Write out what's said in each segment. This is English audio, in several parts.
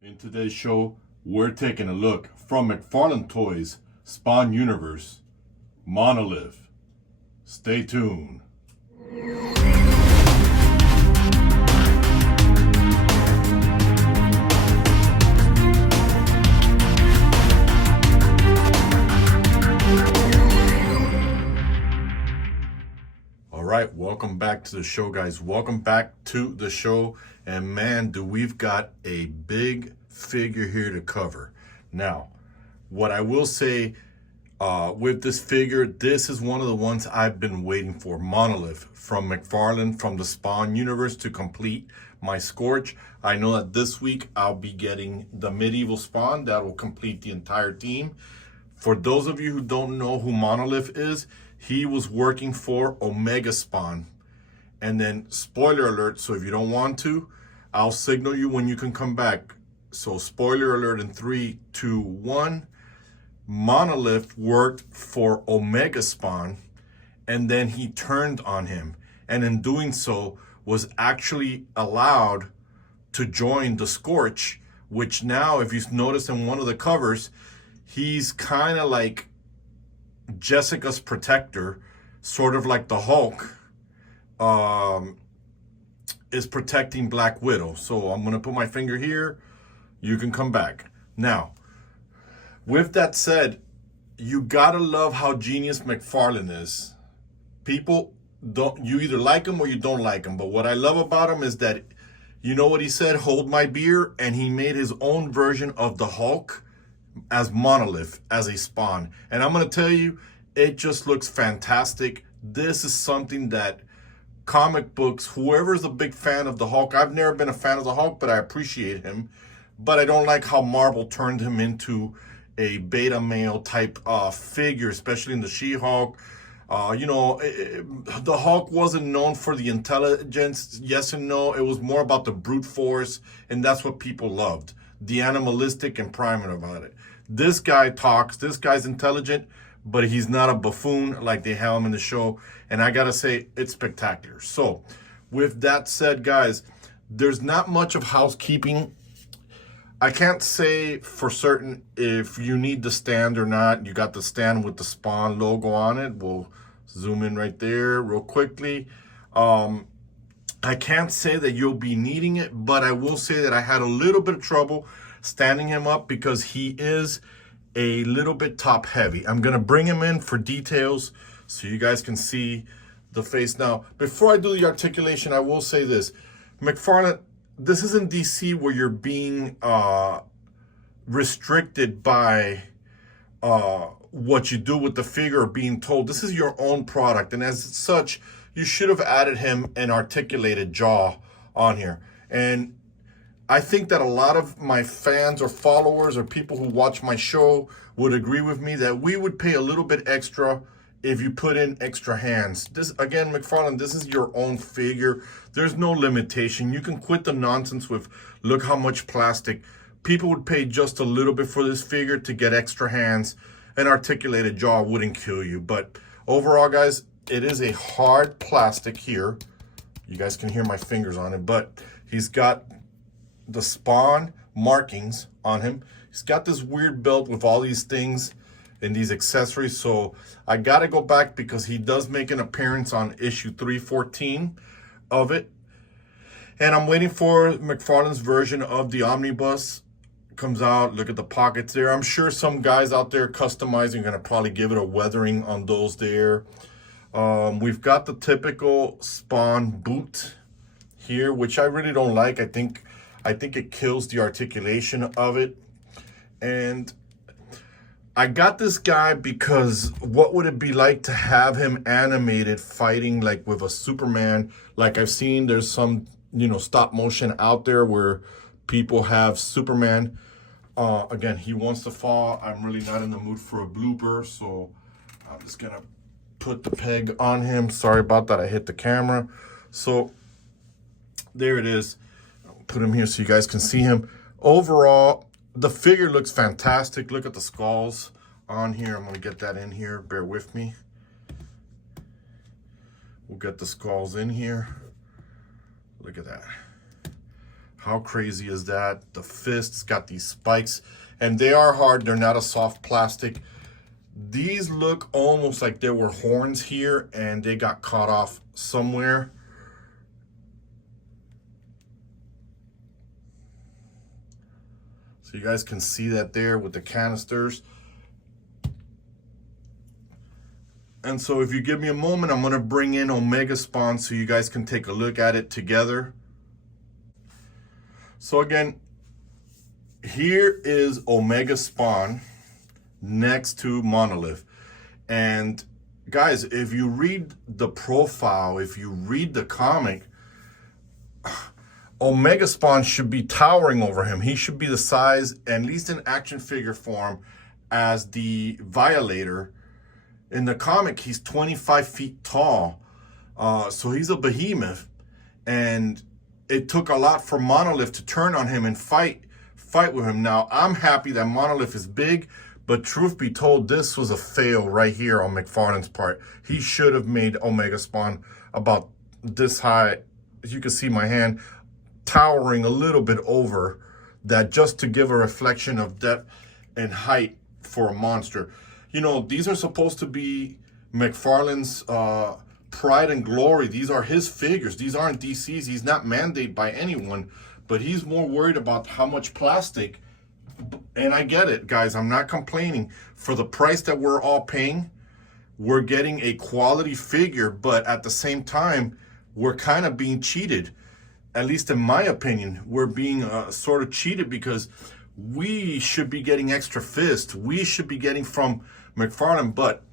In today's show, we're taking a look from McFarlane Toys' Spawn Universe, Monolith. Stay tuned. All right, welcome back to the show, guys. Welcome back to the show. And man, we've got a big figure here to cover. Now, what I will say with this figure, this is one of the ones I've been waiting for. Monolith from McFarlane, from the Spawn universe, to complete my Scorch. I know that this week I'll be getting the medieval Spawn that will complete the entire team. For those of you who don't know who Monolith is, he was working for Omega Spawn. And then, spoiler alert, so if you don't want to, I'll signal you when you can come back. So spoiler alert in 3, 2, 1. Monolith worked for Omega Spawn, and then he turned on him. And in doing so, was actually allowed to join the Scorch, which now, if you notice in one of the covers, he's kind of like Jessica's protector, sort of like the Hulk is protecting Black Widow. So I'm gonna put my finger here. You can come back. Now, with that said, you gotta love how genius McFarlane is. People don't, you either like him or you don't like him. But what I love about him is that, you know what he said, hold my beer, and he made his own version of the Hulk as Monolith, as a Spawn. And I'm gonna tell you, it just looks fantastic. This is something that comic books, whoever's a big fan of the Hulk, I've never been a fan of the Hulk, but I appreciate him. But I don't like how Marvel turned him into a beta male type figure, especially in the She-Hulk. The Hulk wasn't known for the intelligence, yes and no. It was more about the brute force, and that's what people loved. The animalistic and primal about it. This guy talks, this guy's intelligent, but he's not a buffoon like they have him in the show. And I gotta say, it's spectacular. So, with that said, guys, there's not much of housekeeping. I can't say for certain if you need the stand or not. You got the stand with the Spawn logo on it. We'll zoom in right there real quickly. I can't say that you'll be needing it, but I will say that I had a little bit of trouble standing him up because he is a little bit top heavy. I'm gonna bring him in for details so you guys can see the face. Now, before I do the articulation, I will say this. McFarlane, this isn't DC where you're being restricted by what you do with the figure or being told. This is your own product, and as such, you should have added him an articulated jaw on here. And I think that a lot of my fans or followers or people who watch my show would agree with me that we would pay a little bit extra if you put in extra hands. This, again, McFarlane, this is your own figure. There's no limitation. You can quit the nonsense with, look how much plastic. People would pay just a little bit for this figure to get extra hands. An articulated jaw wouldn't kill you. But overall, guys, it is a hard plastic here. You guys can hear my fingers on it, but he's got the Spawn markings on him. He's got this weird belt with all these things and these accessories. So I got to go back because he does make an appearance on issue 314 of it. And I'm waiting for McFarlane's version of the omnibus. Comes out, look at the pockets there. I'm sure some guys out there customizing are going to probably give it a weathering on those there. We've got the typical Spawn boot here, which I really don't like. I think it kills the articulation of it. And I got this guy because what would it be like to have him animated fighting like with a Superman? Like I've seen there's some, stop motion out there where people have Superman. Again, he wants to fall. I'm really not in the mood for a blooper, so I'm just gonna put the peg on him. Sorry about that, I hit the camera. So there it is. I'll put him here so you guys can see him. Overall, the figure looks fantastic. Look at the skulls on here. I'm gonna get that in here, bear with me. We'll get the skulls in here. Look at that. How crazy is that? The fists got these spikes, and they are hard. They're not a soft plastic. These look almost like there were horns here and they got caught off somewhere. So you guys can see that there with the canisters. And so if you give me a moment, I'm gonna bring in Omega Spawn so you guys can take a look at it together. So again, here is Omega Spawn next to Monolith. And guys, if you read the profile, if you read the comic, Omega Spawn should be towering over him. He should be the size, at least in action figure form, as the Violator. In the comic, he's 25 feet tall. So he's a behemoth. And it took a lot for Monolith to turn on him and fight with him. Now, I'm happy that Monolith is big, but truth be told, this was a fail right here on McFarlane's part. He should have made Omega Spawn about this high. As you can see my hand, towering a little bit over that, just to give a reflection of depth and height for a monster. You know, these are supposed to be McFarlane's pride and glory. These are his figures. These aren't DC's. He's not mandated by anyone, but he's more worried about how much plastic. And I get it, guys. I'm not complaining. For the price that we're all paying, we're getting a quality figure, but at the same time, we're kind of being cheated. At least in my opinion, we're being sort of cheated, because we should be getting extra fist. We should be getting from McFarlane. But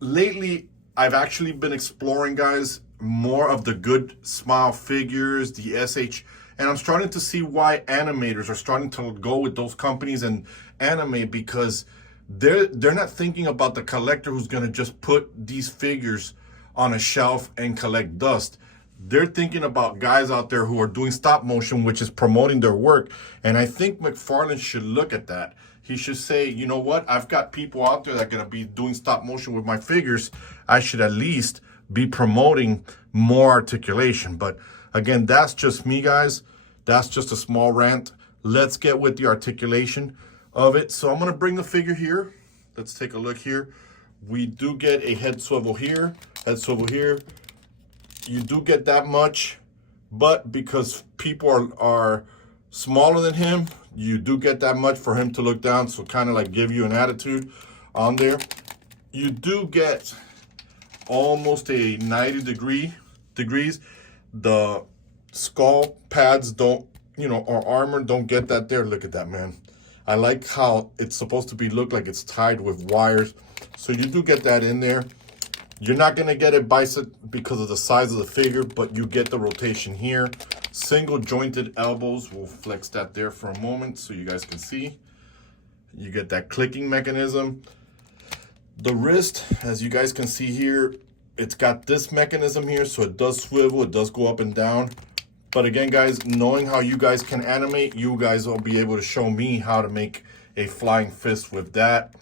lately, I've actually been exploring, guys, more of the good smile figures, the SH, and I'm starting to see why animators are starting to go with those companies and animate, because they're not thinking about the collector who's going to just put these figures on a shelf and collect dust. They're thinking about guys out there who are doing stop motion, which is promoting their work. And I think McFarlane should look at that. He should say, you know what? I've got people out there that are going to be doing stop motion with my figures. I should at least be promoting more articulation. But again, that's just me, guys. That's just a small rant. Let's get with the articulation of it. So I'm going to bring the figure here. Let's take a look here. We do get a head swivel here, head swivel here. You do get that much, but because people are smaller than him, you do get that much for him to look down, so kind of like give you an attitude on there. You do get almost a 90 degrees. The skull pads don't, or armor don't get that there. Look at that, man. I like how it's supposed to be look like it's tied with wires. So you do get that in there. You're not going to get a bicep because of the size of the figure, but you get the rotation here. Single jointed elbows. We'll flex that there for a moment so you guys can see. You get that clicking mechanism. The wrist, as you guys can see here, it's got this mechanism here, so it does swivel, it does go up and down. But again, guys, knowing how you guys can animate, you guys will be able to show me how to make a flying fist with that.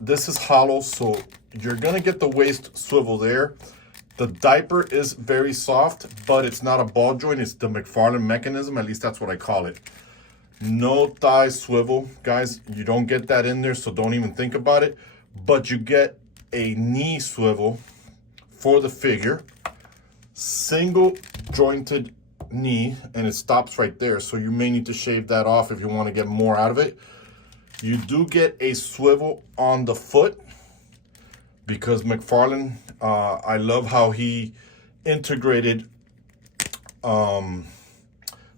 This is hollow, so you're gonna get the waist swivel there. The diaper is very soft, but it's not a ball joint. It's the McFarlane mechanism. At least that's what I call it. No thigh swivel, guys. You don't get that in there, so don't even think about it. But you get a knee swivel for the figure. Single jointed knee, and it stops right there. So you may need to shave that off if you want to get more out of it. You do get a swivel on the foot, because McFarlane, I love how he integrated the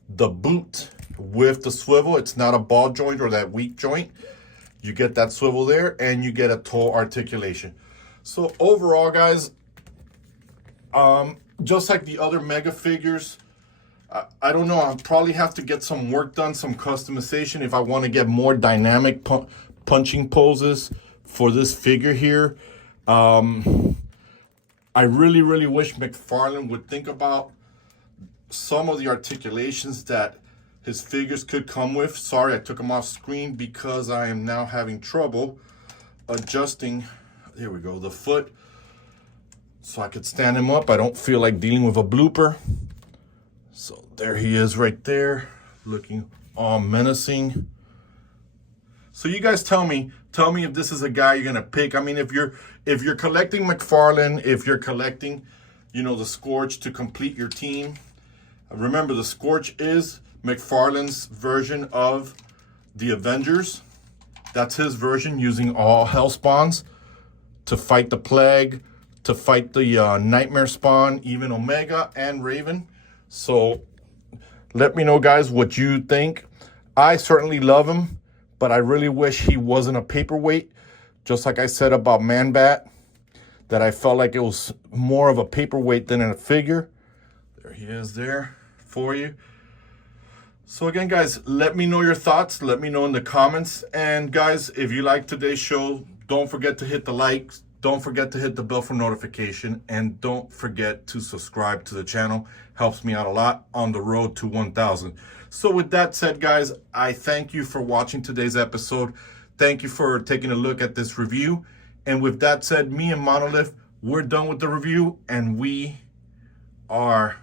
boot with the swivel. It's not a ball joint or that weak joint. You get that swivel there, and you get a toe articulation. So overall, guys, just like the other Mega figures, I don't know, I'll probably have to get some work done, some customization if I want to get more dynamic punching poses for this figure here. I really, really wish McFarlane would think about some of the articulations that his figures could come with. Sorry, I took them off screen because I am now having trouble adjusting, here we go, the foot, so I could stand him up. I don't feel like dealing with a blooper. So there he is right there, looking all menacing. So you guys tell me if this is a guy you're gonna pick. I mean, if you're collecting McFarlane, if you're collecting, you know, the Scorch to complete your team. Remember, the Scorch is McFarlane's version of the Avengers. That's his version, using all hell spawns to fight the Plague, to fight the Nightmare spawn, even Omega and Raven. So let me know, guys, what you think. I certainly love him, but I really wish he wasn't a paperweight. Just like I said about Man-Bat, that I felt like it was more of a paperweight than a figure. There he is there for you. So again, guys, let me know your thoughts. Let me know in the comments. And guys, if you like today's show, don't forget to hit the like. Don't forget to hit the bell for notification. And don't forget to subscribe to the channel. Helps me out a lot on the road to 1,000. So with that said, guys, I thank you for watching today's episode. Thank you for taking a look at this review. And with that said, me and Monolith, we're done with the review, and we are